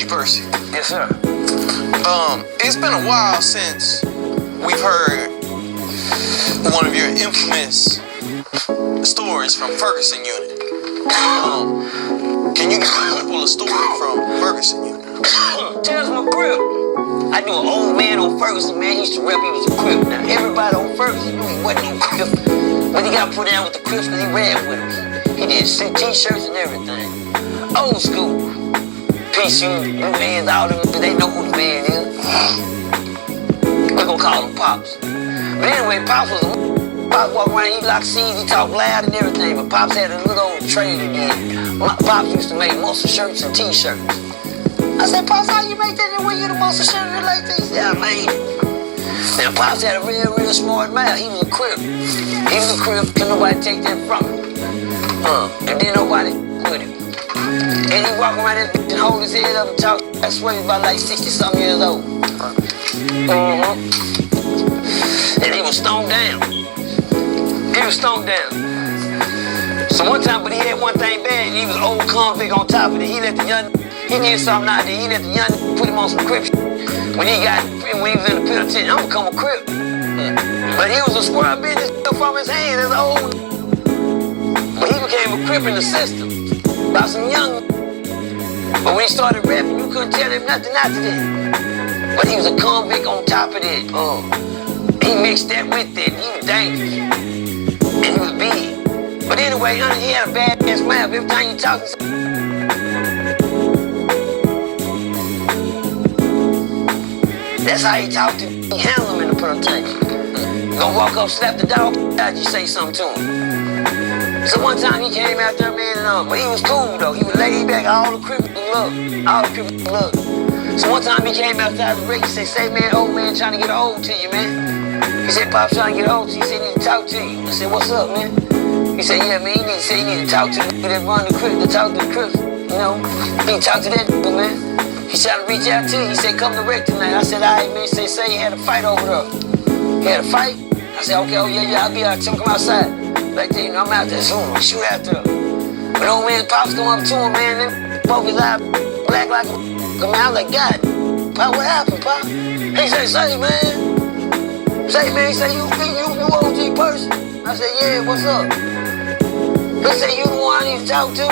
OG Percy. Yes, sir. It's been a while since we've heard one of your infamous stories from Ferguson Unit. Can you give people a story from Ferguson Unit? Tell us my crib. I knew an old man on Ferguson, man. He used to rap, he was a crib. Now, everybody on Ferguson knew he wasn't no crib. But he got put down with the Crips because he ran with them. He did T-shirts and everything. Old school. PCU, new bands, all them, they know who the man is. We're gonna call him Pops. But anyway, Pops was a Pops walked around, he locked C's, he talked loud and everything, but Pops had a little old trade again. Pops used to make muscle shirts and T-shirts. I said, Pops, how you make that and when you the muscle shirt and like this? He said, I made it. Now, Pops had a real smart mouth. He was a crib. He was a crib, couldn't nobody take that from him. And then nobody with him. And he walk around that bitch and hold his head up and talk. I swear he was about like 60-something years old. And he was stoned down. He was stoned down. So one time, but he had one thing bad. He was an old convict on top of it. He let the young, he did something out there. He let the young put him on some crip shit. When he was in the penitentiary, I'm gonna become a crip. But he was a square business from his hands as old. But he became a crip in the system. By some young. But when he started rapping, you couldn't tell him nothing after that. But he was a convict on top of that. He mixed that with it. He was dangerous. And he was big. But anyway, he had a badass mouth. Every time you talk to that's how he talked to him. He handled him in the penitentiary. You gonna walk up, slap the dog, you say something to him. So one time he came out there, man, but he was cool though. He was laid back, all the criminals loved. All the criminals loved. So one time he came outside the break, he said, say man, old man trying to get a hold to you, man. He said, Pop's trying to get a hold to you. He said, he need to talk to you. I said, what's up, man? He said, yeah, man, you need to talk to the that run the Crips, to talk to the Crips. You know, he need to talk to that dude, man. He's trying to reach out to you. He said, come to Rick tonight. I said, all right, man. He said, say he had a fight over there. He had a fight? I said, okay, oh, yeah, I'll be out. Tell him come outside. Like, you know, I'm out there soon. Shoot after him. But old man, Pops come up to him, man. Then broke his eye, black like a man. I was like, God, Pop, what happened, Pop? He said, say, man. Say, man. He said, you OG Percy? I said, yeah, what's up? He said, you the one I need to talk to?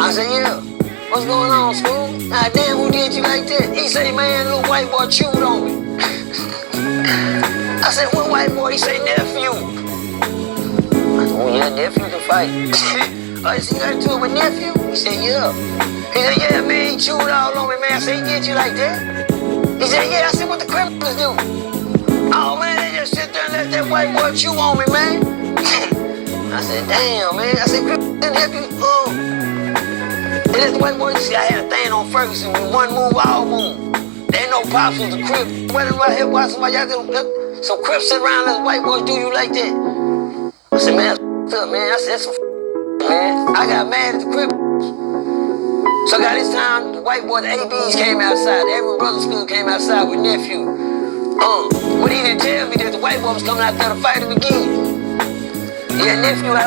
I said, yeah. What's going on, school? Nah, damn, who did you like that? He said, man, little white boy chewed on me. I said, what white boy? He said, nephew. I said, oh, yeah, nephew can fight. I said, you got into it with nephew? He said, yeah. He said, yeah, man, he chewed all on me, man. I said, he did you like that? He said, yeah. I said, what the criminals do? Oh, man, they just sit there and let that white boy chew on me, man. I said, damn, man. I said, criminals didn't help you. And that's the white boy, this guy had a thing on Ferguson with one move, all move. They ain't no Pops was a crip. Whether right here, watch somebody out there, some crips sit around, let white boys do you like that. I said, man, that's up, man. I said, that's some man. I got mad at the crip. So got this time, the white boy, the ABs came outside. The Everett Brothers School came outside with nephew. But he didn't tell me that the white boy was coming out there to fight him again. Yeah, nephew, I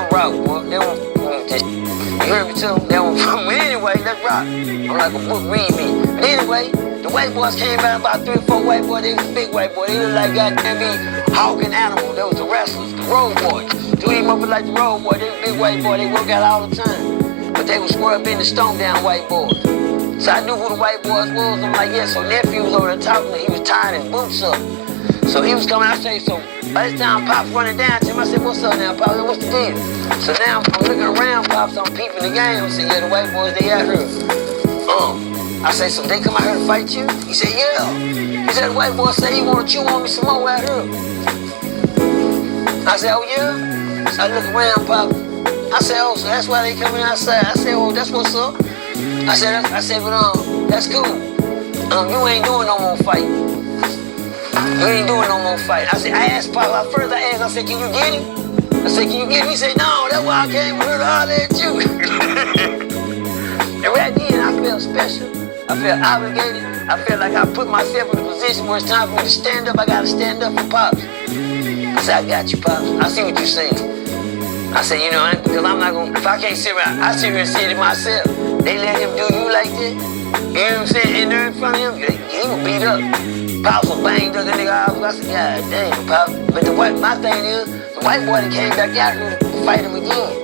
don't rock, boy. They won't just. You heard me too? They won't. But anyway, let's rock. I'm like a book, read me. But anyway, the white boys came out, about 3 or 4 white boys. They was big white boys. They looked like goddamn me hawking animals. They was the wrestlers, the road boys. Do him up like the road boys. They was big white boys. They work out all the time. But they was square up in the stone down white boys. So I knew who the white boys was. I'm like, yeah, so nephew was over there talking. He was tying his boots up. So he was coming out saying, so by this time, Pops running down to him. I said, what's up now, Pops? What's the deal? So now I'm looking around, Pops. I'm peeping the game. I said, yeah, the white boys, they out here. I said, so they come out here to fight you? He said, yeah. He said, the white boy said he want to chew on me some more out here. I said, oh, yeah? So I look around, Pops. I said, oh, so that's why they coming outside. I said, oh, that's what's up. I said, but that's cool. You ain't doing no more fighting. You ain't doing no more fight. I asked Pop, first I asked, I said, can you get him? I said, can you get him? He said, no, that's why I came here to holler at you. And right then, I felt special. I felt obligated. I felt like I put myself in a position where it's time for me to stand up. I got to stand up for Pops. I said, I got you, Pops. I see what you're saying. I said, you know, because I'm not going to, if I can't sit around, I sit here and see it myself. They let him do you like that? You know what I'm saying? In there in front of him, he was beat up. Pops was banged up, that nigga. I said, God damn, Pop. But my thing is, the white boy that came back out here to fight him again.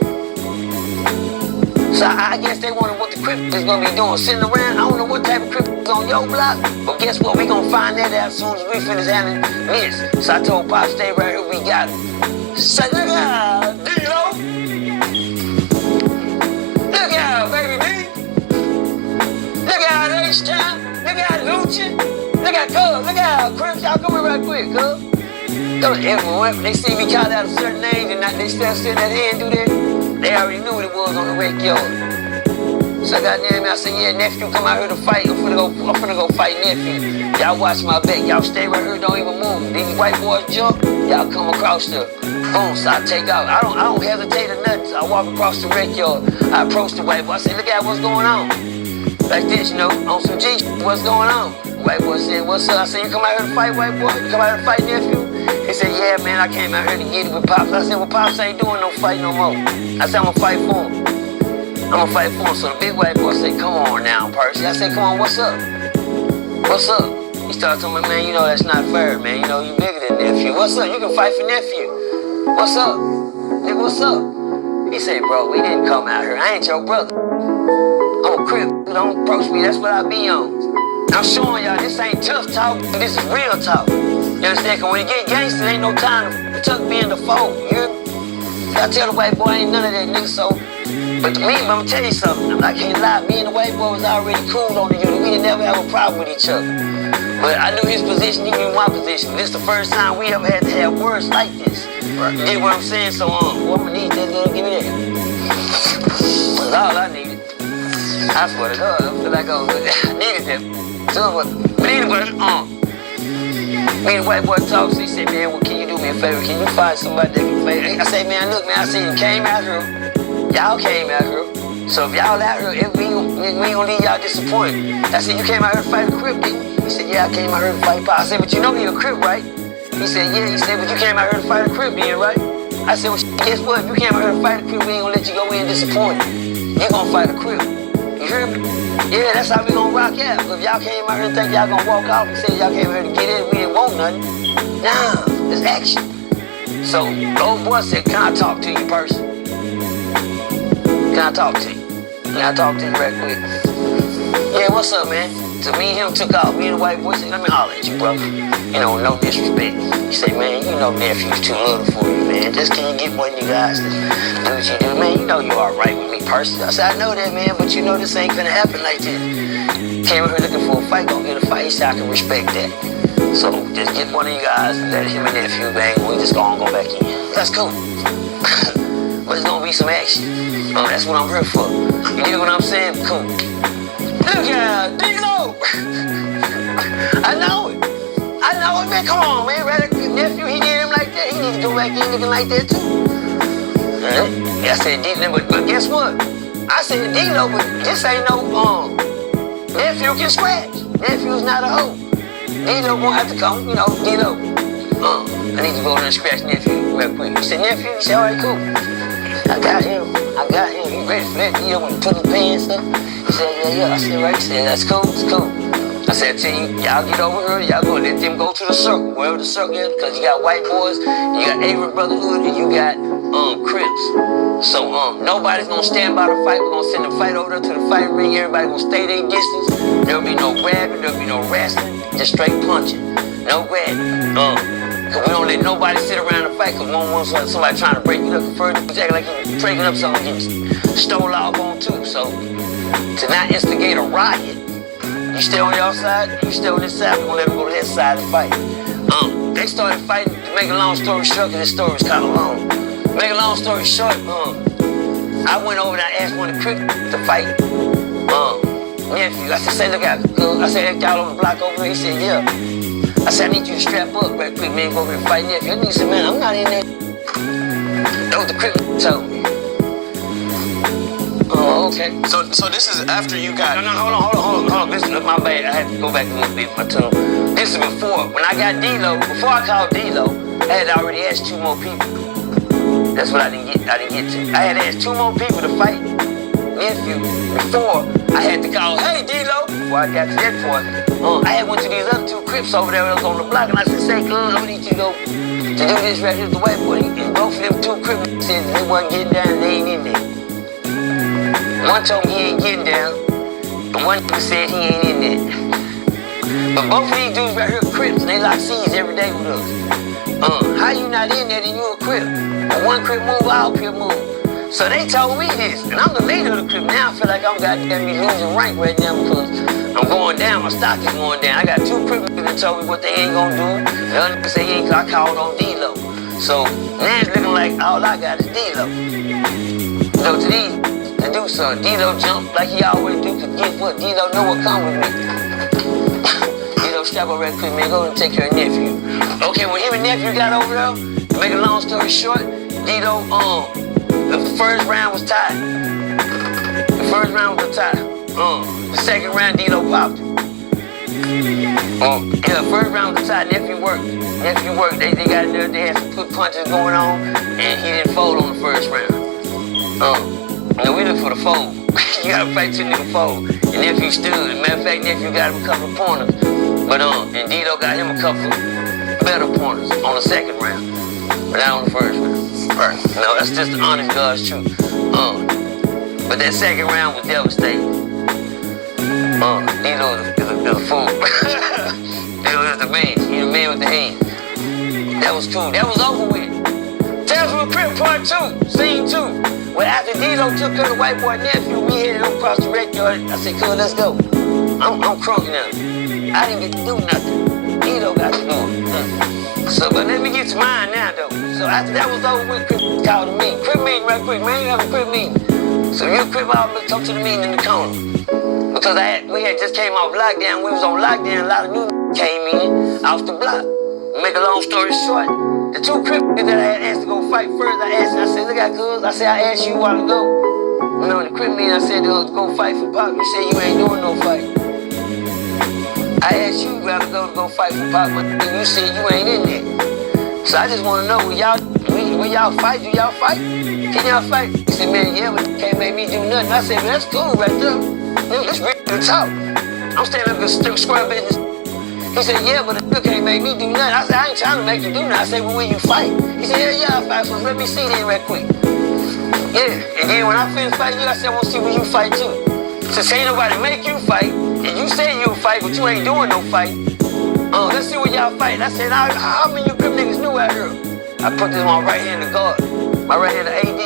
So I guess they wonder what the Crip is gonna be doing. Sitting around, I don't know what type of Crip is on your block, but guess what? We gonna find that out as soon as we finish handling this. So I told Pop, stay right here, we got him. Say, look out, D-Lo. Look out, baby B. Look out, H-Town. Look out, Lucci. Look out, Cub. Look out, Crips. Y'all come here right quick, Cub. Everyone, they see me call out a certain name and they still sitting that hand do that. They already knew what it was on the wreck yard. So goddamn, I said, yeah, nephew, come out here to fight. I'm finna go fight nephew. Y'all watch my back. Y'all stay right here, don't even move. These white boys jump, y'all come across the boom. So I take out. I don't hesitate or nothing. So I walk across the wreck yard. I approach the white boy. I say, look at what's going on. Like this, you know, on some G, what's going on? White boy said, what's up? I said, you come out here to fight, white boy? You come out here to fight nephew? He said, yeah, man, I came out here to get it with Pops. I said, well, Pops ain't doing no fight no more. I said, I'm gonna fight for him. I'm gonna fight for him. So the big white boy said, come on now, Percy. I said, come on, what's up? What's up? He started telling me, man, you know, that's not fair, man. You know, you bigger than nephew. What's up? You can fight for nephew. What's up? Nigga, what's up? He said, bro, we didn't come out here. I ain't your brother. I'm a Crip. Don't approach me. That's what I be on. I'm showing y'all this ain't tough talk. This is real talk. You understand? Cause when you get gangster, ain't no time to tuck me in the fold. I tell the white boy ain't none of that nigga, so. But to me, I'm gonna tell you something. I can't lie. Me and the white boy was already cool on the unit. We didn't never have a problem with each other. But I knew his position, he knew my position. This is the first time we ever had to have words like this. You get what I'm saying? So, what I'm gonna need that little, give me that. That's all I needed. I swear to God, I feel like I needed that. So, but anyway, me and the white boy talked, so he said, man, what can you do me a favor? Can you find somebody that can favor? I said, man, look, man, I said, you came out here. Y'all came out here. So if y'all out here, we ain't gonna leave y'all disappointed. I said, you came out here to fight a Crip, didn't you? He said, yeah, I came out here to fight Pop. I said, but you know you're a Crip, right? He said, yeah. He said, but you came out here to fight a Crip, then, right? I said, well, guess what? If you came out here to fight a Crip, we ain't gonna let you go in disappointed. You gonna fight a Crip. You hear me? Yeah, that's how we gonna rock out. If y'all came out here and think y'all gonna walk off and say y'all came here to get in, we didn't want nothing. Nah, it's action. So the old boy said, can I talk to you, person? Can I talk to you? Can I talk to you right quick? Yeah, what's up, man? So me and him took off. Me and the white boy said, let me holler at you, brother. You know, no disrespect. He said, man, you know nephew's too little for you, man. Just can you get one of you guys to do what you do? Man, you know you all right with me personally. I said, I know that, man, but you know this ain't gonna happen like this. Came here looking for a fight, gonna get a fight. He said, I can respect that. So just get one of you guys and let him and nephew bang. We just gonna go back in. That's cool. But it's gonna be some action. That's what I'm here for. You get what I'm saying? Cool. Look out, D-Lo! I know it. I know it, man. Come on, man. Nephew, he did him like that. He need to go back in looking like that, too. Yeah, I said D-Lo, but guess what? I said D-Lo, but this ain't no, nephew can scratch. Nephew's not a hoe. D-Lo won't have to come, you know, D-Lo. I need to go in and scratch nephew real quick. He said, nephew? He said, all right, cool. I got him. He ready for that. You know, when he put his pants up. He said, yeah. I said, right. He said, that's cool. It's cool. I said, tell you, y'all get over here. Y'all go let them go to the circle, wherever the circle is, because you got white boys, you got Avery Brotherhood, and you got Crips. So nobody's gonna stand by the fight. We're gonna send the fight over to the fight ring. Everybody gonna stay their distance. There'll be no grabbing. There'll be no wrestling. Just straight punching. No grabbing. Cause we don't let nobody sit around and fight, cause one wants somebody trying to break it up further, acting like you're breaking up something, getting stole off on too. So to not instigate a riot, you stay on your side, you stay on this side, we're gonna let them go to that side and fight. They started fighting, to make a long story short, cause this story was kinda long. Make a long story short, I went over there and asked one of the Crips to fight nephew. I said, say, look out, I said, y'all on the block over there? He said, yeah. I said, I need you to strap up right quick, man, go over and fight nephew. He said, man, I'm not in there. That was the Crip told me. Oh, okay. So this is after you got... No, hold on. This is my bad. I had to go back a little bit with my tongue. This is before. When I got D-Lo, before I called D-Lo, I had already asked 2 more people. That's what I didn't get to. I had asked 2 more people to fight nephew before I had to call, hey, D-Lo, before I got to that part, I had went to these other two Crips over there that was on the block, and I said, say, cuz, I need you to go to do this right here with the white boy. And both of them two Crips said they wasn't getting down, they ain't in there. One told me he ain't getting down, and one said he ain't in there. But both of these dudes right here are Crips, and they lock C's every day with us. How you not in there, then you a Crip? When one Crip move, all Crip move. So they told me this, and I'm the leader of the Crip. Now I feel like I'm goddamn me losing rank right now because I'm going down, my stock is going down. I got two Crip that told me what they ain't gonna do. The other nigga say he ain't, cause I called on D-Lo. So now it's looking like all I got is D-Lo. So to these, to do something, D-Lo jump like he always do, cause guess what? D-Lo know what come with me. D-Lo strap over that Crip, man, go and take care of nephew. Okay, when him and nephew got over there, to make a long story short, D-Lo, the first round was tied. The first round was a tie. The second round, D-Lo popped it. Yeah, first round was a tie. Nephew worked. They got in there. They had some quick punches going on, and he didn't fold on the first round. Now we look for the fold. You gotta fight two niggas fold. And nephew stood. As a matter of fact, nephew got him a couple of pointers. But and D-Lo got him a couple better pointers on the second round, but not on the first round. Right. No, that's just the honest God's truth. But that second round was devastating. D-Lo is a fool. D-Lo is the man. He the man with the hand. That was cool. That was over with. Tales from a Crip Part 2, Scene 2. Well, after D-Lo took her the white boy nephew, we headed across the rec yard. I said, cool, let's go. I'm crunk now. I didn't get to do nothing. D-Lo got to do it. So, but let me get to mine now, though. So after that was over with, Crip called a meeting. Crip meeting right quick, man. You have a Crip meeting. So you Crip out, let's come to the meeting in the corner. Because we had just came off lockdown. We was on lockdown. A lot of new came in off the block. Make a long story short, the two Crip that I had asked to go fight first, I said, look at cuz. I said, I asked you a while ago. You know, in the Crip meeting, I said, go fight for Pop. You said you ain't doing no fight. I asked you a while ago to go fight for Pop, but you said you ain't in there. So I just want to know, will y'all fight? Do y'all fight? Can y'all fight? He said, man, yeah, but you can't make me do nothing. I said, man, that's cool right there. Let's read the talk. I'm standing up in square business. He said, yeah, but you can't make me do nothing. I said, I ain't trying to make you do nothing. I said, well, will you fight? He said, yeah, I'll fight. So let me see then right quick. Yeah, and then when I finished fighting you, I said, I want to see will you fight too. Since ain't nobody make you fight, and you say you'll fight, but you ain't doing no fight. Let's see what y'all fight. I said, how many you Crip niggas new out here? I put this on my right hand to guard, my right hand to AD.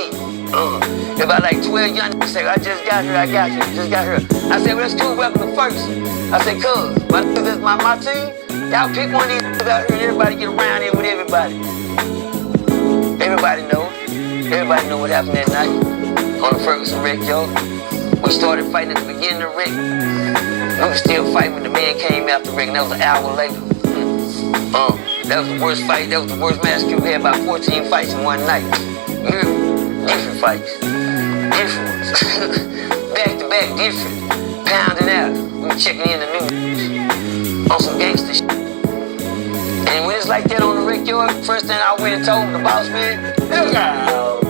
About like 12 young niggas say, I just got here, just got here. I said, well, that's cool, welcome to first. I said, cuz, this is my team. Y'all pick one of these niggas out here and everybody get around here with everybody. Everybody know what happened that night on the Ferguson rec, yo. We started fighting at the beginning of the rec. We were still fighting when the man came after the rec, and that was an hour later. That was the worst fight. That was the worst match. We had about 14 fights in one night. Different fights. Different ones. Back to back, different. Pounding out. We were checking in the news on some gangster shit. And when it's like that on the rec yard, first thing I went and told the boss man,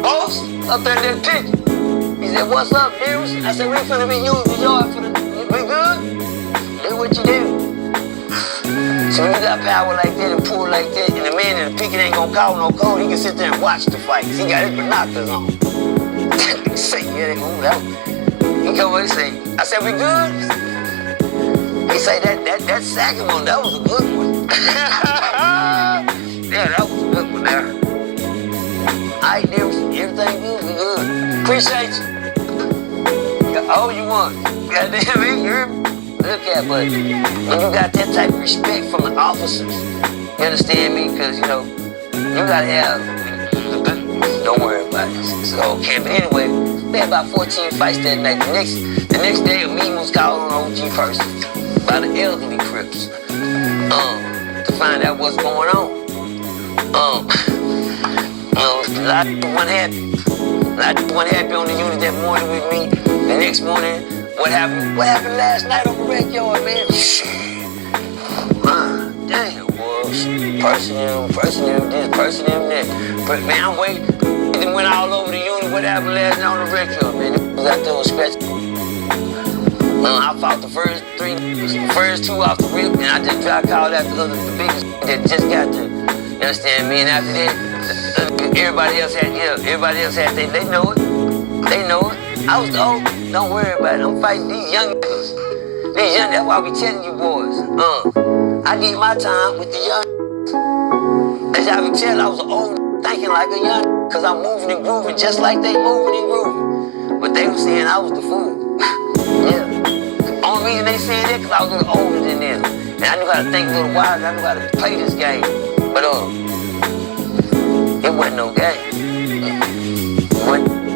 boss, up there in that picture. He said, what's up, Harris? I said, we finna be using the yard for the, we good? Do what you do. So when you got power like that and pull like that, and the man in the picket ain't gonna call no code, he can sit there and watch the fights. He got his binoculars on. He say, yeah, they move out. He come over and say, I said, we good? He say, that second one, that was a good one. Yeah, that was a good one there. All right, everything good, we good. Appreciate you. Got all you want. Goddamn it, you heard me? Look at, but when you got that type of respect from the officers, you understand me? Because, you know, you gotta have, don't worry about it. So, okay, but anyway, we had about 14 fights that night. The next day, a meeting was called on OG person by the elderly Crips to find out what's going on. A lot of people weren't happy. A lot of people weren't happy on the unit that morning with me. The next morning, what happened last night on the rec yard, man? Shit. Man, damn, boys. Person this, person that. But man, I'm waiting. It went all over the unit. What happened last night on the rec yard, man? It was out there on scratch. I fought the first three, the first two off the rip, and I just tried to call out the biggest that just got to. You understand me? And after that, everybody else had, they know it. They know it. I was the old. Don't worry about it. I'm fighting these young niggas. That's why I be telling you boys. I did my time with the young. As y'all can tell, I was an old thinking like a young, cause I'm moving and grooving just like they moving and grooving. But they were saying I was the fool. Yeah. Only reason they saying that cause I was a little older than them. And I knew how to think a little wiser. I knew how to play this game. But it wasn't no game. It wasn't.